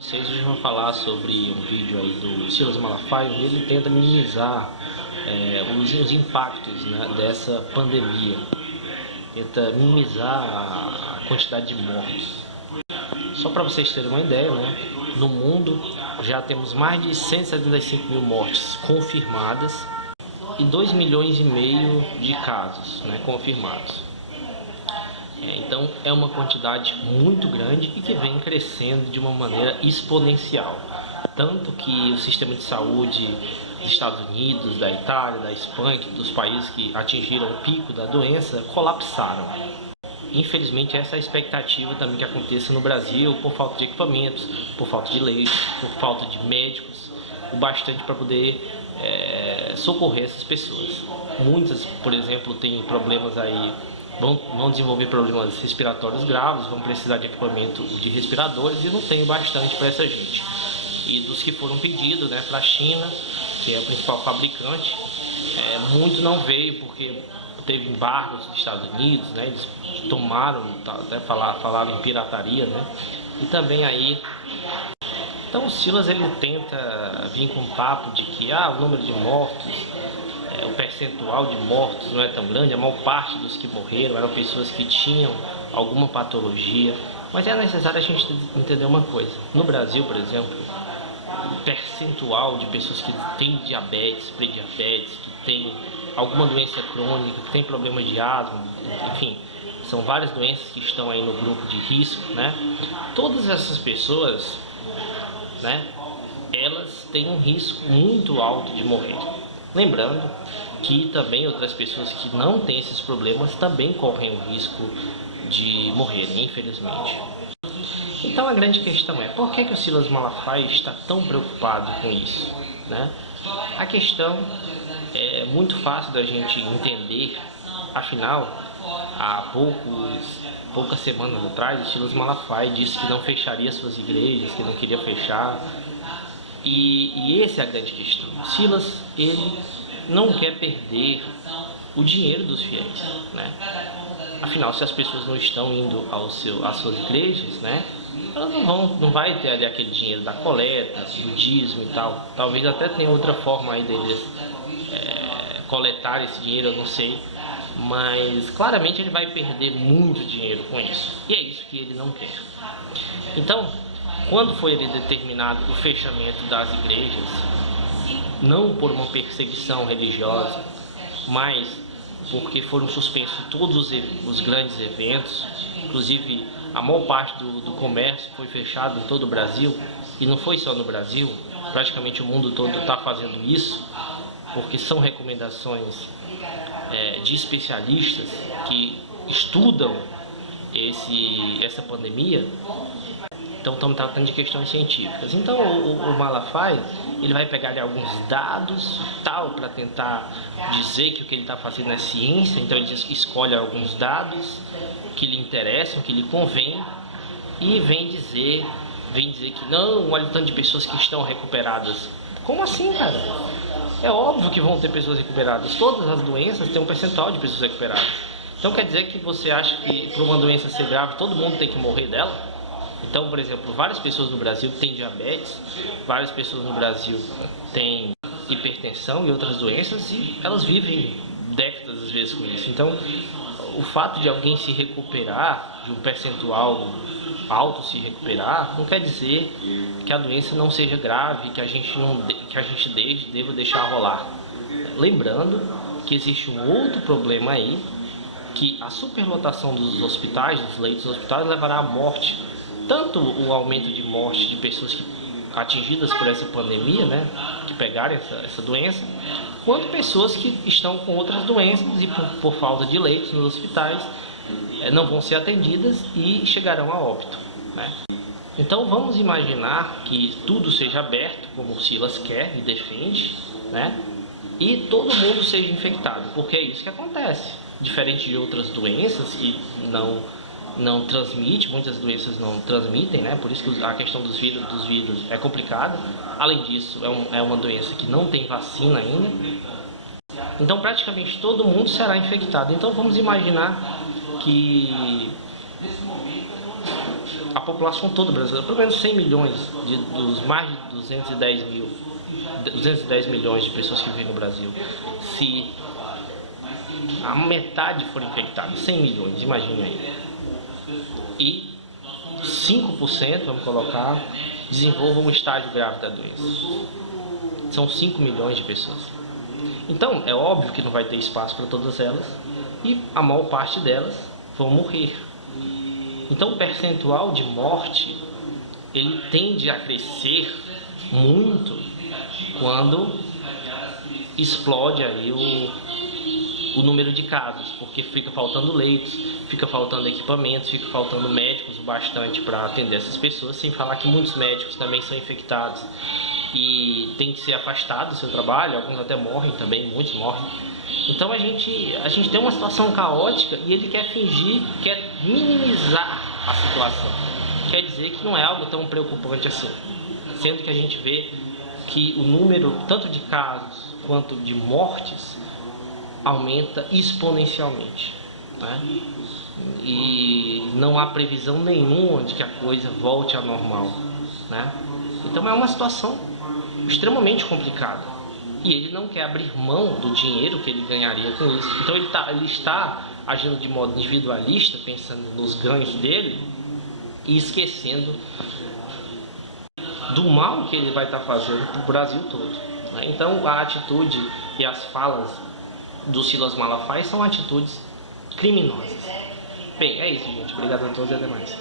Vocês hoje vão falar sobre um vídeo aí do Silas Malafaia, onde ele tenta minimizar os impactos, né, dessa pandemia, tenta minimizar a quantidade de mortos. Só para vocês terem uma ideia, né, no mundo já temos mais de 175 mil mortes confirmadas e 2,5 milhões de casos, né, confirmados. Então é uma quantidade muito grande e que vem crescendo de uma maneira exponencial. Tanto que o sistema de saúde dos Estados Unidos, da Itália, da Espanha, dos países que atingiram o pico da doença, colapsaram. Infelizmente essa é a expectativa também que aconteça no Brasil, por falta de equipamentos, por falta de leitos, por falta de médicos, o bastante para poder socorrer essas pessoas. Muitas, por exemplo, têm problemas aí, vão desenvolver problemas respiratórios graves, vão precisar de equipamento de respiradores e não tem bastante para essa gente. E dos que foram pedidos, né, para a China, que é o principal fabricante, muito não veio porque teve embargos dos Estados Unidos, né, eles tomaram, até falaram em pirataria, né, e também aí. Então o Silas ele tenta vir com um papo de que o número de mortos, o percentual de mortos não é tão grande, a maior parte dos que morreram eram pessoas que tinham alguma patologia, mas é necessário a gente entender uma coisa. No Brasil, por exemplo, o percentual de pessoas que têm diabetes, pré-diabetes, que têm alguma doença crônica, que têm problemas de asma, enfim, são várias doenças que estão aí no grupo de risco, né? Todas essas pessoas, né, elas têm um risco muito alto de morrer. Lembrando que também outras pessoas que não têm esses problemas também correm o risco de morrerem, infelizmente. Então a grande questão é, por que o Silas Malafaia está tão preocupado com isso, né? A questão é muito fácil da gente entender. Afinal, há poucas semanas atrás, o Silas Malafaia disse que não fecharia suas igrejas, que não queria fechar. E essa é a grande questão. Silas, ele não quer perder o dinheiro dos fiéis, né? Afinal, se as pessoas não estão indo às suas igrejas, né, elas não vai ter ali aquele dinheiro da coleta, do dízimo e tal. Talvez até tenha outra forma aí deles coletar esse dinheiro, eu não sei. Mas claramente ele vai perder muito dinheiro com isso. E é isso que ele não quer. Então, quando foi determinado o fechamento das igrejas, não por uma perseguição religiosa, mas porque foram suspensos todos os grandes eventos, inclusive a maior parte do comércio foi fechado em todo o Brasil, e não foi só no Brasil, praticamente o mundo todo está fazendo isso, porque são recomendações de especialistas que estudam essa pandemia. Então estamos tratando de questões científicas. Então o Malafaia ele vai pegar ali alguns dados tal para tentar dizer que o que ele está fazendo é ciência. Então ele escolhe alguns dados que lhe interessam, que lhe convém, e vem dizer que não, olha o tanto de pessoas que estão recuperadas. Como assim, cara? É óbvio que vão ter pessoas recuperadas. Todas as doenças têm um percentual de pessoas recuperadas. Então quer dizer que você acha que para uma doença ser grave todo mundo tem que morrer dela? Então, por exemplo, várias pessoas no Brasil têm diabetes, várias pessoas no Brasil têm hipertensão e outras doenças, e elas vivem décadas às vezes com isso. Então, o fato de alguém se recuperar, de um percentual alto se recuperar, não quer dizer que a doença não seja grave, que a gente deva deixar rolar. Lembrando que existe um outro problema aí, que a superlotação dos hospitais, dos leitos dos hospitais, levará à morte. Tanto o aumento de morte de pessoas atingidas por essa pandemia, né, que pegaram essa doença, quanto pessoas que estão com outras doenças e por falta de leitos nos hospitais não vão ser atendidas e chegarão a óbito, né? Então vamos imaginar que tudo seja aberto, como o Silas quer e defende, né, e todo mundo seja infectado, porque é isso que acontece. Diferente de outras doenças que não transmite, muitas doenças não transmitem, né? Por isso que a questão dos vírus é complicada. Além disso, é uma doença que não tem vacina ainda. Então praticamente todo mundo será infectado. Então vamos imaginar que a população toda brasileira, pelo menos 100 milhões dos mais de 210 milhões de pessoas que vivem no Brasil, se a metade for infectada, 100 milhões, imagine aí, e 5%, vamos colocar, desenvolvam um estágio grave da doença. São 5 milhões de pessoas. Então, é óbvio que não vai ter espaço para todas elas e a maior parte delas vão morrer. Então, o percentual de morte, ele tende a crescer muito quando explode aí o número de casos, porque fica faltando leitos, fica faltando equipamentos, fica faltando médicos o bastante para atender essas pessoas, sem falar que muitos médicos também são infectados e tem que ser afastado do seu trabalho, alguns até morrem também, muitos morrem. Então a gente tem uma situação caótica e ele quer fingir, quer minimizar a situação. Quer dizer que não é algo tão preocupante assim, sendo que a gente vê que o número tanto de casos quanto de mortes aumenta exponencialmente, né? E não há previsão nenhuma de que a coisa volte ao normal, né? Então é uma situação extremamente complicada e ele não quer abrir mão do dinheiro que ele ganharia com isso. Então ele está agindo de modo individualista, pensando nos ganhos dele e esquecendo do mal que ele vai estar fazendo para o Brasil todo, né? Então a atitude e as falas do Silas Malafaia são atitudes criminosas. Bem, é isso, gente. Obrigado a todos e até mais.